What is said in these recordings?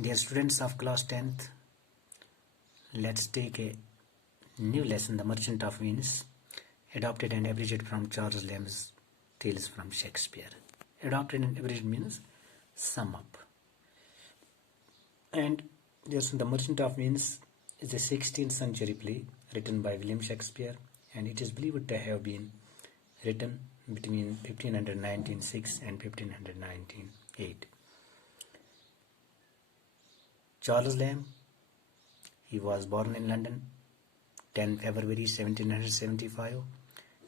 Dear students of class 10th, let's take a new lesson, The Merchant of Venice, adopted and abridged from Charles Lamb's Tales from Shakespeare. Adopted and abridged means sum up. And yes, The Merchant of Venice is a 16th century play written by William Shakespeare, and it is believed to have been written between 1596 and 1598. Charles Lamb, he was born in London 10 February 1775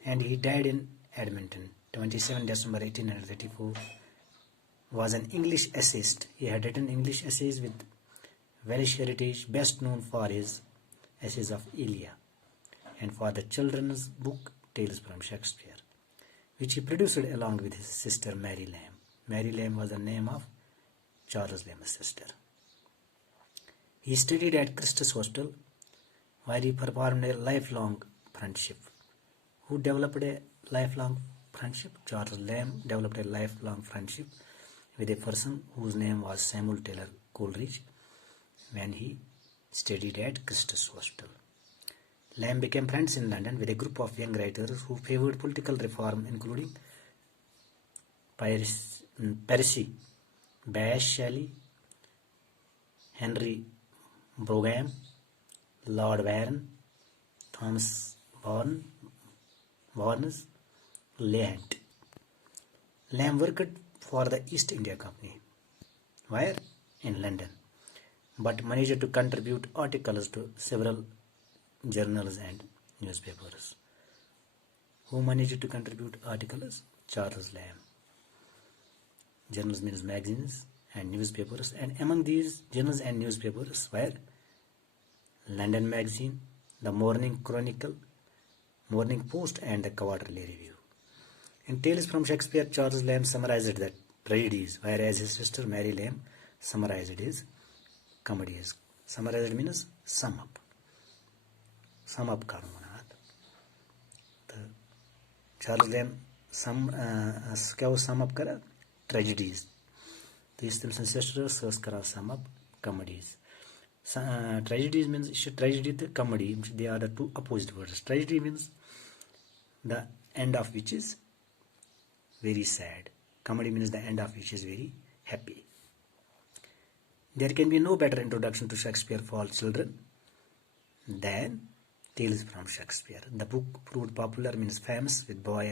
and he died in Edmonton 27 December 1834. Was an English essayist. He had written English essays with Welsh heritage, best known for his essays of Elia and for the children's book Tales from Shakespeare, which he produced along with his sister Mary Lamb. Mary Lamb was the name of Charles Lamb's sister. He studied at Christus Hostel, where he performed a lifelong friendship. Who developed a lifelong friendship? Charles Lamb developed a lifelong friendship with a person whose name was Samuel Taylor Coleridge when he studied at Christus Hostel. Lamb became friends in London with a group of young writers who favored political reform, including Percy Bysshe Shelley, Henry Brougham, Lord Byron, Thomas Barnes, Leigh. Lamb worked for the East India Company, where? In London, but managed to contribute articles to several journals and newspapers. Who managed to contribute articles? Charles Lamb. Journals means magazines and newspapers, and among these journals and newspapers were London Magazine, the Morning Chronicle, Morning Post, and the Quarterly Review. In Tales from Shakespeare, Charles Lamb summarized the tragedies, whereas his sister Mary Lamb summarized his comedies. Summarized means sum up. Sum up करो तो Charles Lamb क्या वो sum up करा tragedies. तो इस तरह से sisters search करा sum up comedies. Tragedies means tragedy to comedy. They are the two opposite words. Tragedy means the end of which is very sad. Comedy means the end of which is very happy. There can be no better introduction to Shakespeare for children than Tales from Shakespeare. The book proved popular, means famous with both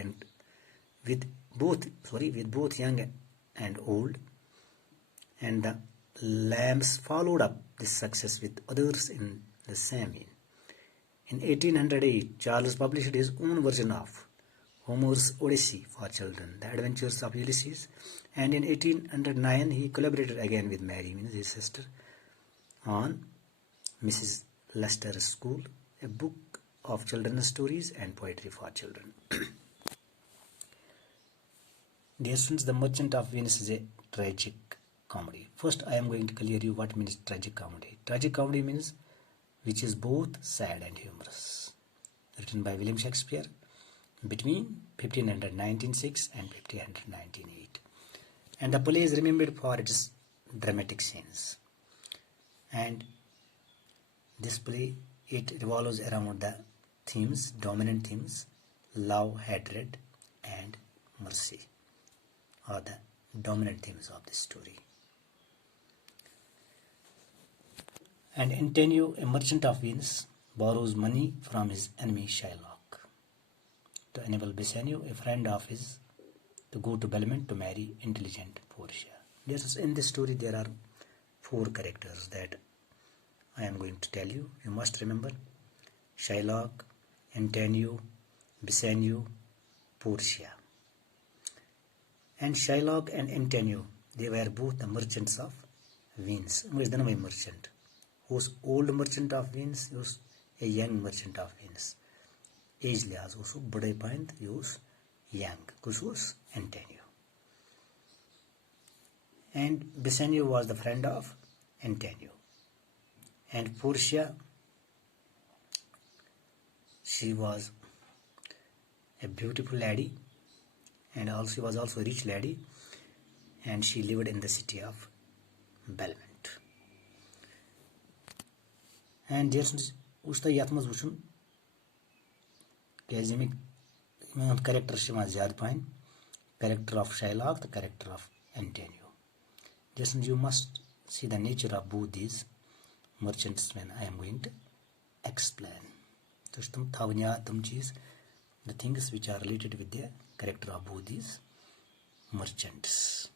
young and old, and the Lambs followed up this success with others in the same vein. In 1808, Charles published his own version of Homer's Odyssey for children, The Adventures of Ulysses, and in 1809 he collaborated again with Mary, means his sister, on Mrs. Lester's School, a book of children's stories and poetry for children. Dear students, The Merchant of Venice is a tragic comedy. First, I am going to clear you what means tragic comedy. Tragic comedy means which is both sad and humorous. Written by William Shakespeare between 1596 and 1598. And the play is remembered for its dramatic scenes. And this play, it revolves around the themes, dominant themes, love, hatred, and mercy are the dominant themes of this story. And Antonio, a merchant of Venice, borrows money from his enemy Shylock to enable Bassanio, a friend of his, to go to Belmont to marry intelligent Portia. Yes, in this story there are 4 characters that I am going to tell you. You must remember Shylock, Antonio, Bassanio, Portia. And Shylock and Antonio, they were both the merchants of Venice. Who is the merchant? Who's old merchant of Venice? Who's a young merchant of Venice? Age लिहाज उसको बड़े पाइंद use young. कुछ was Antonio. And Bassanio was the friend of Antonio. And Portia, she was a beautiful lady, and also was also a rich lady, and she lived in the city of Belmont. and dear students wus ta yath maz wuchun kaz yemi character shima zyad pain character of Shylock, the character of Antonio. Dear students, you must see the nature of both these merchants when I am going to explain. So tum thavnya tum cheez the things which are related with the character of both these merchants.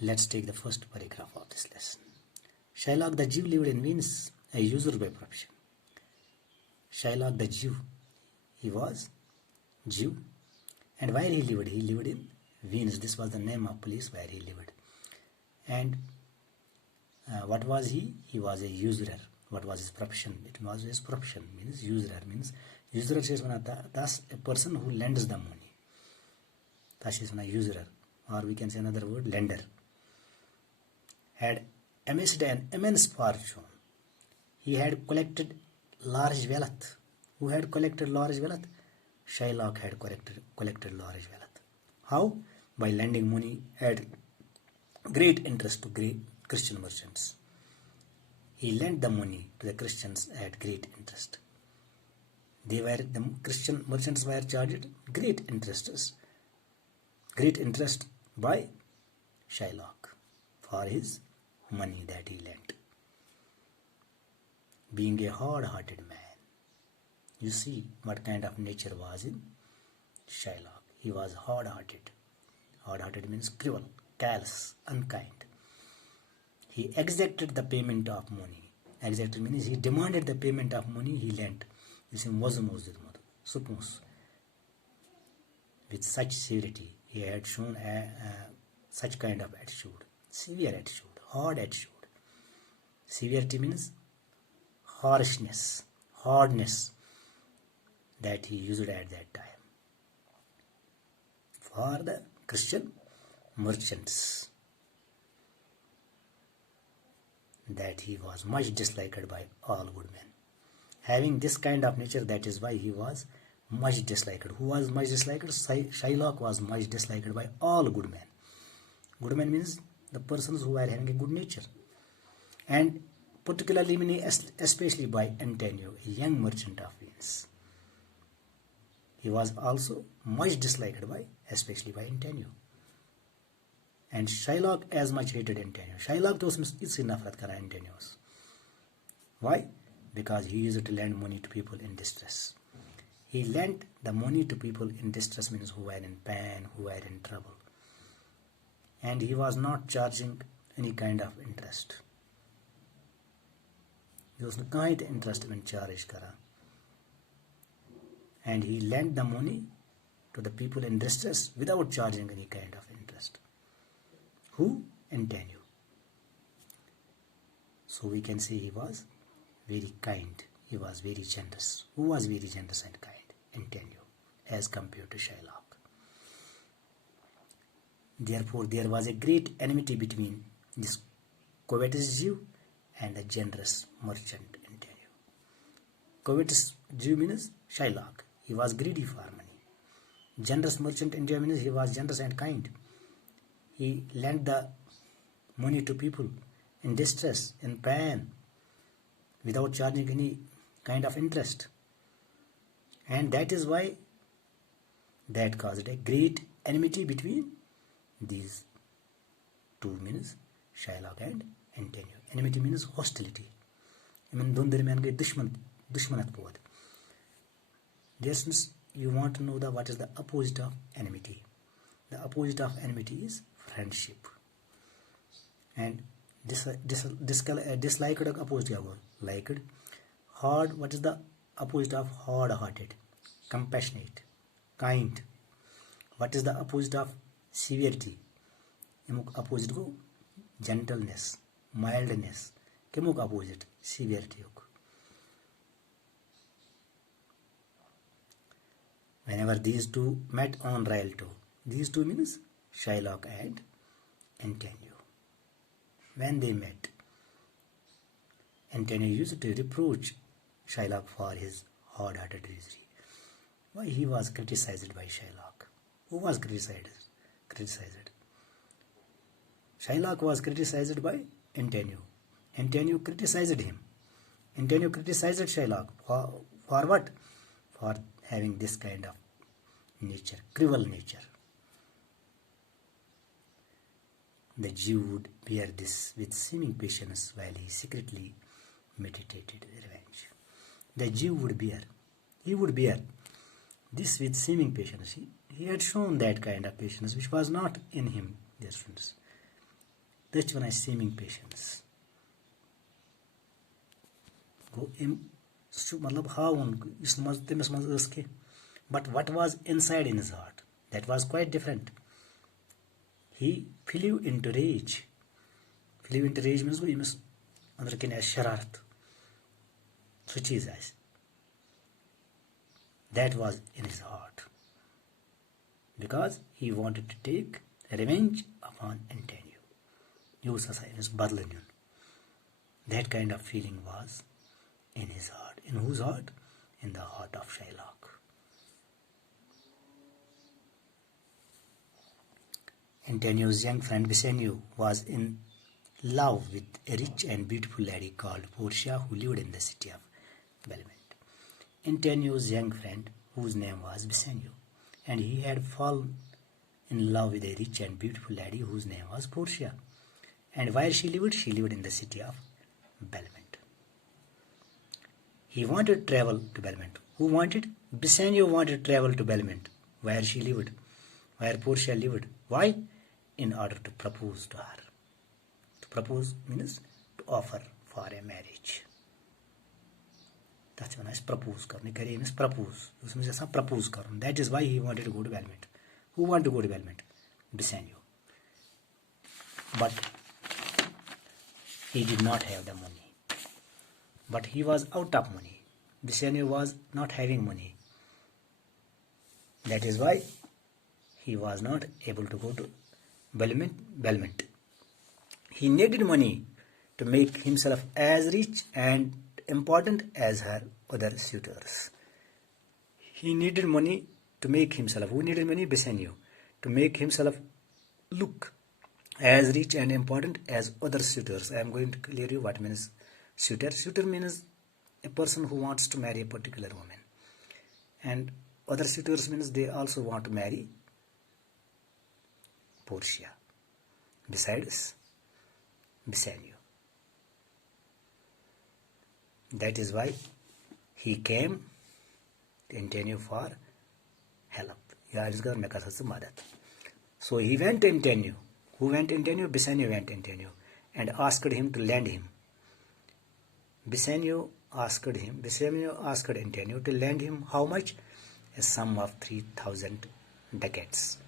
Let's take the first paragraph of this lesson. Shylock the Jew lived in Venice, a usurer by profession. Shylock the Jew, he was Jew, and where he lived in Venice. This was the name of place where he lived. And what was he? He was a usurer. What was his profession? It was his profession, means usurer. Means usurer says that's a person who lends the money. That is a usurer, or we can say another word, lender. Had amassed an immense fortune. He had collected large wealth. Who had collected large wealth? Shylock had collected large wealth. How? By lending money at great interest to great Christian merchants. He lent the money to the Christians at great interest. The Christian merchants were charged great interest by Shylock for his money that he lent. Being a hard-hearted man, you see what kind of nature was in Shylock. He was hard-hearted. Hard-hearted means cruel, callous, unkind. He exacted the payment of money. Exacted means he demanded the payment of money he lent. Suppose with such severity he had shown such kind of attitude, severe attitude, hard attitude. Severity means harshness, hardness that he used at that time for the Christian merchants, that he was much disliked by all good men. Having this kind of nature, that is why he was much disliked. Who was much disliked? Shylock was much disliked by all good men. Good men means the persons who were having a good nature, and particularly especially by Antonio, a young merchant of Venice. He was also much disliked by, especially by Antonio. And Shylock as much hated Antonio. Shylock to इससे नफरत करा Antonio. Why? Because he used to lend money to people in distress. He lent the money to people in distress, means who were in pain, who were in trouble. And he was not charging any kind of interest. He was not kind interest in charge kara. And he lent the money to the people in distress without charging any kind of interest. Who? Antonio. So we can say he was very kind. He was very generous. Who was very generous and kind? Antonio, as compared to Shylock. Therefore, there was a great enmity between this covetous Jew and the generous merchant Antonio. Covetous Jew means Shylock. He was greedy for money. Generous merchant Antonio means he was generous and kind. He lent the money to people in distress, in pain, without charging any kind of interest. And that is why that caused a great enmity between these two, means Shylock and Antonio. Enmity means hostility. Dear students, you want to know what is the opposite of enmity. The opposite of enmity is friendship. And disliked opposite of liked. Hard, what is the opposite of hard-hearted? Compassionate, kind. What is the opposite of severity? Opposite go gentleness, mildness. Kemuk opposite severity. Whenever these two met on Rialto, these two means Shylock and Antonio. When they met, Antonio used to reproach Shylock for his hard-hearted treachery. Why he was criticized by Shylock? Who was criticized? Shylock was criticized by Antonio. Antonio criticized him. Antonio criticized Shylock for what? For having this kind of nature, cruel nature. The Jew would bear this with seeming patience while he secretly meditated revenge. The Jew would bear, he would bear this with seeming patience. He had shown that kind of patience which was not in him, dear friends. That's when I seeming patience. Go how but what was inside in his heart, that was quite different. He flew into rage. Flew into rage means you must understand as shararat. Such is as. That was in his heart. Because he wanted to take revenge upon Antonio. That kind of feeling was in his heart. In whose heart? In the heart of Shylock. Antonio's young friend Vicenio was in love with a rich and beautiful lady called Portia who lived in the city of Belmont. Antonio's young friend, whose name was Vicenio, and he had fallen in love with a rich and beautiful lady whose name was Portia. And where she lived in the city of Belmont. He wanted to travel to Belmont. Who wanted? Vicenio wanted to travel to Belmont, where she lived, where Portia lived. Why? In order to propose to her. To propose means to offer for a marriage. That's when I propose. Karne means propose. Propose. That is why he wanted to go to Belmont. Who wanted to go to Belmont? Vicenio. But he did not have the money. But he was out of money. Vicenio was not having money. That is why he was not able to go to Belmont. He needed money to make himself as rich and important as her other suitors. He needed money to make himself. Who needed money? Vicenio. To make himself look as rich and important as other suitors. I am going to clear you what means suitor. Suitor means a person who wants to marry a particular woman. And other suitors means they also want to marry Portia. Besides Vicenio. That is why he came to Antonio for help. So he went to Antonio. Who went to Antonio? Vicenio went to Antonio and asked him to lend him. Vicenio asked Antonio to lend him how much? A sum of 3,000 ducats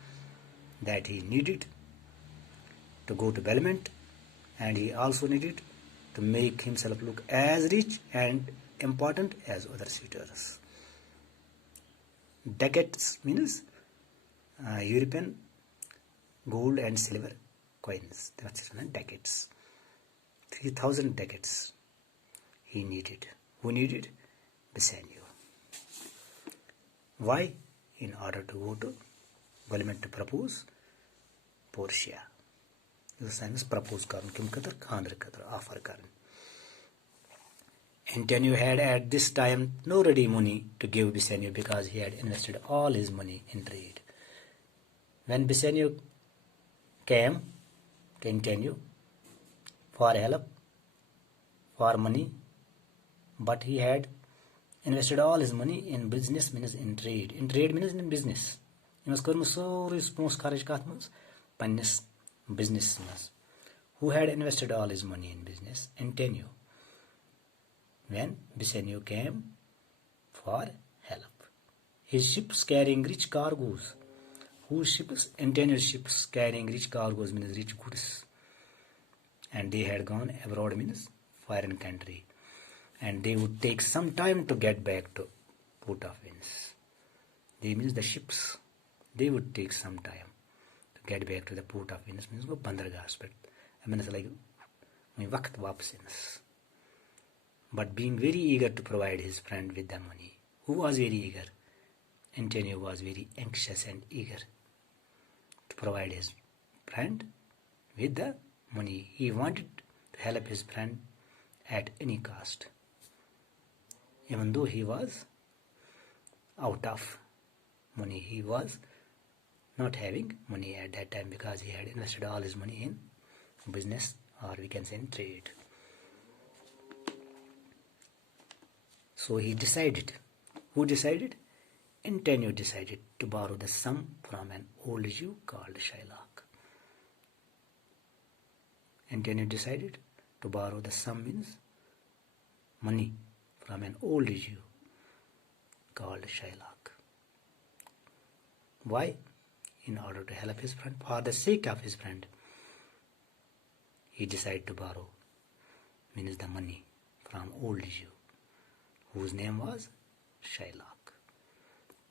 that he needed to go to Belmont, and he also needed to make himself look as rich and important as other suitors. Ducats means European gold and silver coins. That's ducats. 3,000 ducats he needed. Who needed? Vicenio. Why? In order to go to Belmont to propose Portia. This time is propose karan. Kim kadar? Khandar kadar. Offer karan. Antonio had at this time no ready money to give Vicenio because he had invested all his money in trade. When Vicenio came to Antonio for help, for money, but he had invested all his money in business, means in trade. In trade means in business. He was going so response courage pannis business. Who had invested all his money in business? Antonio. When Vicenio came for help. His ships carrying rich cargoes. Whose ships? Antonio's ships carrying rich cargoes means rich goods. And they had gone abroad means foreign country. And they would take some time to get back to port of Venice. They means the ships. They would take some time to get back to the port of Venice means bandargah aspect. I mean it's like waqt wapas. But being very eager to provide his friend with the money. Who was very eager? Antonio was very anxious and eager to provide his friend with the money. He wanted to help his friend at any cost. even though he was out of money. He was not having money at that time because he had invested all his money in business, or we can say in trade. So he decided. Who decided? Antonio decided to borrow the sum from an old Jew called Shylock. Antonio decided to borrow the sum means money from an old Jew called Shylock. Why? In order to help his friend, for the sake of his friend, he decided to borrow, means the money, from old Jew, whose name was Shylock.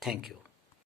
Thank you.